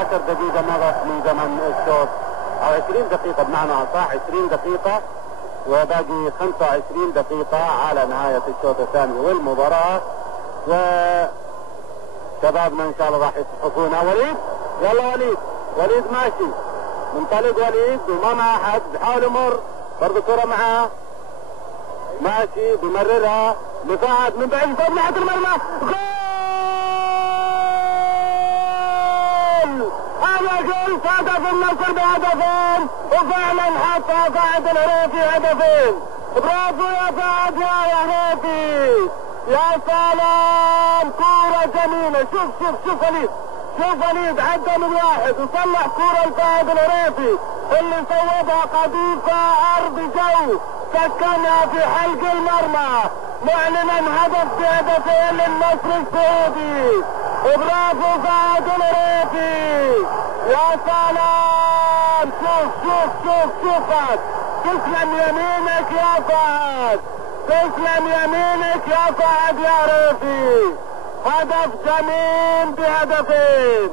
10 دقيقة مضت من زمن الشوط، او 20 دقيقة بمعنى اصح، 20 دقيقة وباقي 25 دقيقة على نهاية الشوط الثاني والمباراة. وشبابنا ان شاء الله راح يصفقونا. وليد، يلا وليد، وليد ماشي، منطلق وليد وما مع احد، بحاول يمر برضه كرة معاه، ماشي بمررها لفهد من بعيد فوق ناحية المرمى، جول! هذا جول هدف النصر بهدفين، وفعلا حط فهد العريفي هدفين. برافو يا فهد يا عريفي، يا سلام، كورة جميلة. شوف وليد، شوف وليد عدى من واحد وصلح كورة لفهد العريفي اللي صوبها قذيفة أرض جو، سكنها في حلق المرمى، معلنا هدف بهدفين للنصر السعودي. برافو فهد العريفي، يا سلام. شوف فهد، تسلم يمينك يا فهد، تسلم يمينك يا فهد يا عريفي، هدف جميل بهدفين.